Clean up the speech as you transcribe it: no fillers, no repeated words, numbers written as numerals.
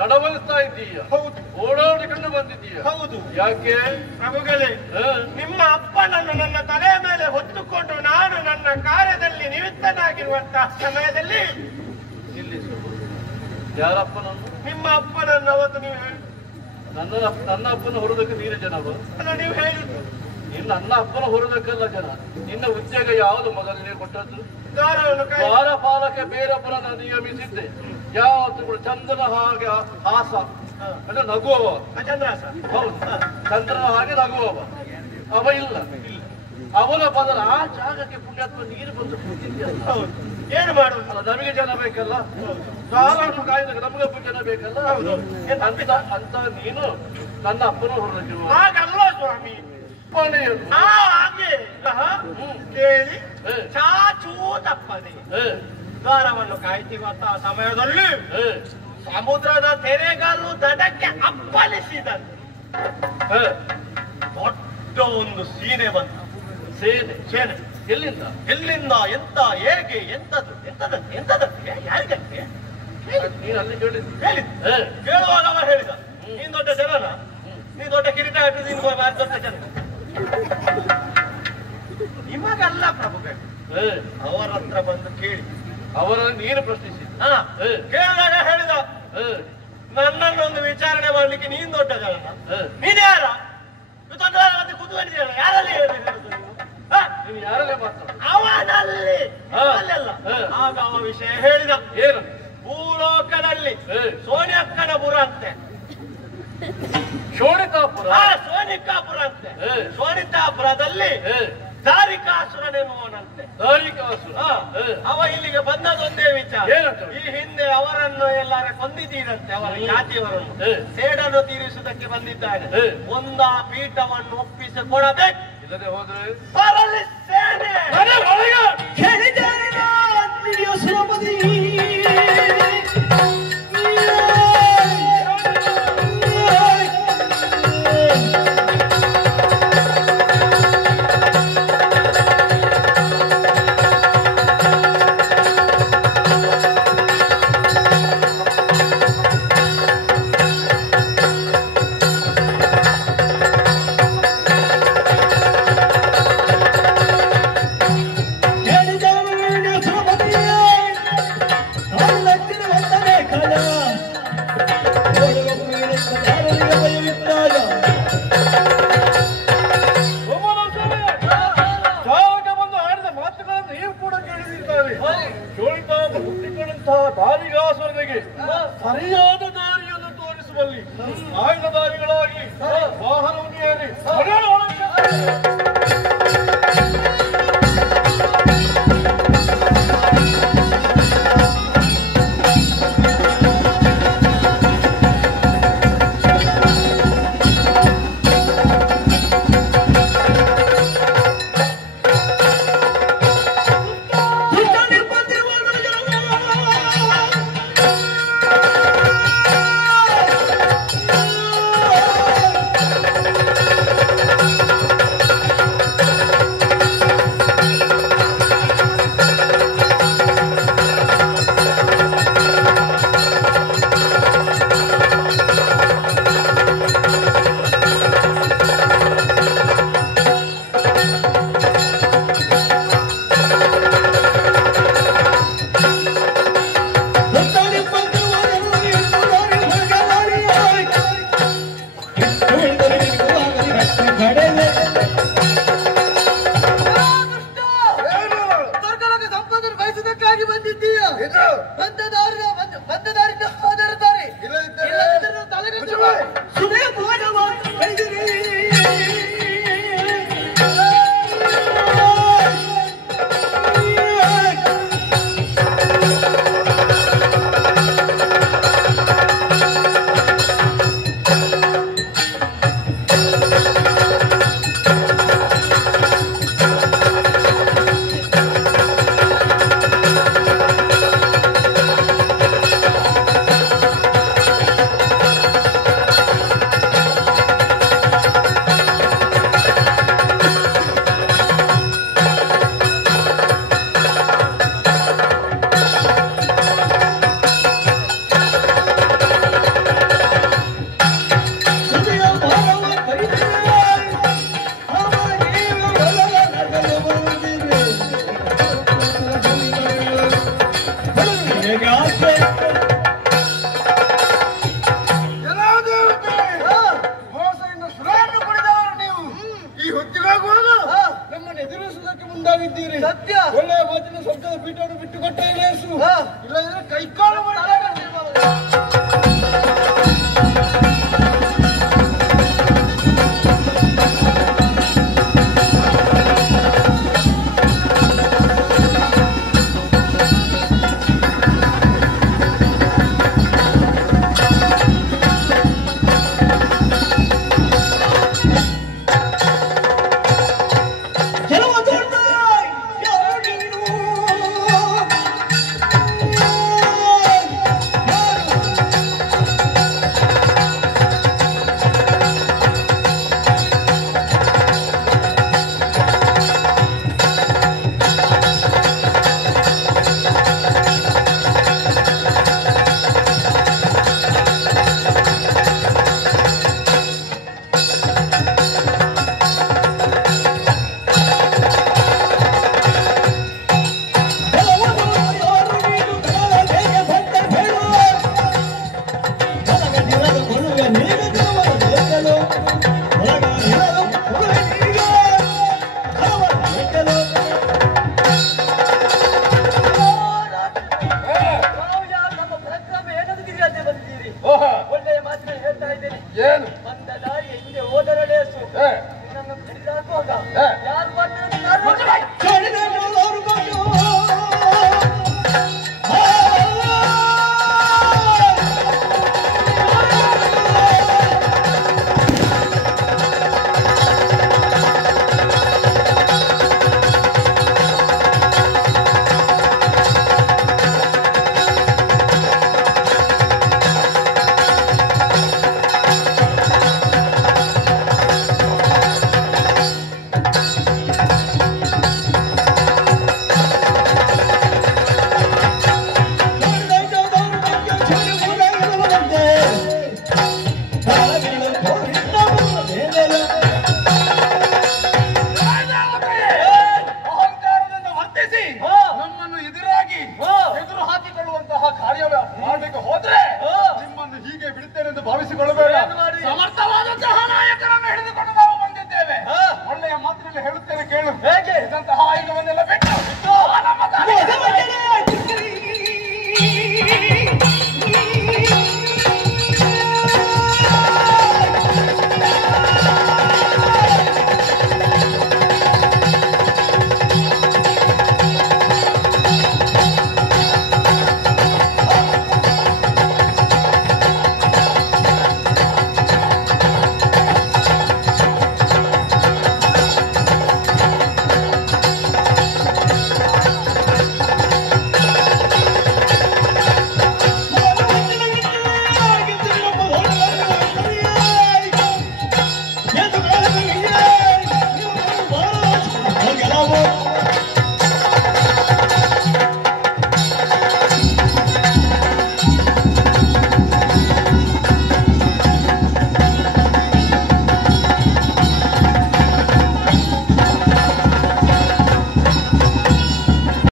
ತಡವಲಿಸ್ತಾ ಇದ್ದೀಯ. ಹೌದು. ಓಡಾಡಿಕೊಂಡು ಬಂದಿದ್ದೀಯ. ಹೌದು. ಯಾಕೆ ಪ್ರಭುಗಳೇ, ನಿಮ್ಮ ಅಪ್ಪನನ್ನು ನನ್ನ ತಲೆ ಮೇಲೆ ಹೊತ್ತುಕೊಂಡು ನಾನು ನನ್ನ ಕಾರ್ಯದಲ್ಲಿ ನಿಮಿತ್ತನಾಗಿರುವಂತಹ ಸಮಯದಲ್ಲಿ ನಿಲ್ಲಿಸು. ಯಾರಪ್ಪನನ್ನು? ನಿಮ್ಮ ಅಪ್ಪನನ್ನು ಅವತ್ತು ನೀವು ಹೇಳಿ ನನ್ನ ಅಪ್ಪನ ಹೊರದಕ್ಕೆ ನೀನು ಜನವ? ನೀವು ಹೇಳಿದ್ದು ನಿನ್ನ ನನ್ನ ಅಪ್ಪನ ಹೊರದಕ್ಕಲ್ಲ ಜನ. ನಿನ್ನ ಉದ್ಯೋಗ ಯಾವುದು ಮೊದಲನೇ ಕೊಟ್ಟದ್ದು? ದ್ವಾರಪಾಲಕ ಬೇರೊಬ್ಬರನ್ನ ನಿಯಮಿಸಿದ್ದೆ. ಯಾವತ್ತು ಕೂಡ ಚಂದ್ರನ ಹಾಗೆ ಹಾಸ ಅಂದ್ರೆ ನಗುವವ. ಚಂದ್ರಾಸ. ಹೌದು, ಚಂದ್ರನ ಹಾಗೆ ನಗುವವ ಅವ ಇಲ್ಲ. ಅವನ ಬದಲ ಆ ಜಾಗಕ್ಕೆ ಪುಣ್ಯಾತ್ಮ ನೀರು ಬಂದು ಕೂತಿದ್ಯಲ್ಲ. ಏನು ಮಾಡುದು? ನಮಗೆ ಜನ ಬೇಕಲ್ಲ, ಸಾಲನ್ನು ಕಾಯ್ದಾಗ ನಮಗೊಬ್ಬ ಜನ ಬೇಕಲ್ಲ. ಅಂತ ನೀನು ನನ್ನ ಅಪ್ಪನ ಹೊರದಿರುವ ಹಾಗಲ್ಲ ಸ್ವಾಮಿ. ಹಾಗೆ ಕೇಳಿ ಚಾಚೂ ತಪ್ಪದೆ ದ್ವಾರವನ್ನು ಕಾಯ್ತಿರುವಂತಹ ಸಮಯದಲ್ಲಿ ಸಮುದ್ರದ ತೆರೆಗಾಲು ದಡಕ್ಕೆ ಅಪ್ಪಳಿಸಿದಂತೆ ದೊಡ್ಡ ಒಂದು ಸೀನೆ ಬಂತು. ಸೇನೆ ಎಲ್ಲಿಂದ ಎಂತ ಹೇಗೆ ಎಂತದ್ದು ಎಂತದಂತೆ ಎಂತದಂತೆ ಯಾರಿಗಂತೆ ನೀನು ಅಲ್ಲಿ ಹೇಳಿದ್ದು ಕೇಳುವಾಗ ಅವ ಹೇಳಿದ, ನೀನ್ ದೊಡ್ಡ ಜನನ, ನೀನ್ ದೊಡ್ಡ ಕಿರೀಟ ಹಾಕಿದ, ನೀನು ದೊಡ್ಡ ಜನ. ನಿಮಗಲ್ಲ ಪ್ರಭುಗಳು, ಅವರ ಹತ್ರ ಬಂದು ಕೇಳಿ ಅವರನ್ನು ನೀನು ಪ್ರಶ್ನಿಸಿ. ಕೇಳಿದಾಗ ಹೇಳಿದ, ನನ್ನನ್ನೊಂದು ವಿಚಾರಣೆ ಮಾಡ್ಲಿಕ್ಕೆ ನೀನ್ ದೊಡ್ಡ ಜನನ, ನೀನ್ ಯಾರ ದೊಡ್ಡ ಕೂತ್ಕೊಂಡಿದ್ದೀರ, ಯಾರಲ್ಲಿ ನೀನು ಯಾರಲ್ಲೇ ಮಾತಾಡ ಅವನಲ್ಲಿ ಅಲ್ಲೆಲ್ಲ. ಆಗ ಅವ ವಿಷಯ ಹೇಳಿದ, ಏನು ಭೂಲೋಕದಲ್ಲಿ ಸೋನಿಯಕ್ಕನ ಪುರ ಅಂತೆ, ಶೋಣಿತಾಪುರ ಅಂತೆ. ಶೋಣಿತಾಪುರದಲ್ಲಿ ದಾರಿಕಾಸುರನೆನ್ನುವನಂತೆ. ದಾರಿಕಾಸುರ ಅವ ಇಲ್ಲಿಗೆ ಬಂದದೊಂದೇ ವಿಚಾರ. ಈ ಹಿಂದೆ ಅವರನ್ನು ಎಲ್ಲಾರ ಕೊಂದಿದ್ದೀರಂತೆ, ಅವರ ಜಾತಿಯವರನ್ನು. ಸೇಡನ್ನು ತೀರಿಸುವುದಕ್ಕೆ ಬಂದಿದ್ದಾರೆ. ಒಂದ ಪೀಠವನ್ನು ಒಪ್ಪಿಸಿಕೊಡಬೇಕು, ಇಲ್ಲದೆ ಹೋದ್ರೆ ಬರಲಿ ಸೇನೆ. ಸರಿಯಾದ ದಾರಿಯನ್ನು ತೋರಿಸುವಲ್ಲಿ ಆಯುಧಧಾರಿಗಳಾಗಿ ವಾಹನವನ್ನು ಏರಿ ಏನು